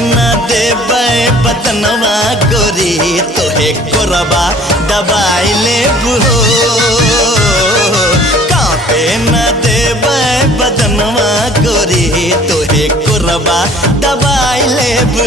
न देबे बदनवा गोरी तोहे कोरबा दबाई लेबू कापे न देबे बदनवा गोरी तोहे कोरबा दबाई लेबू।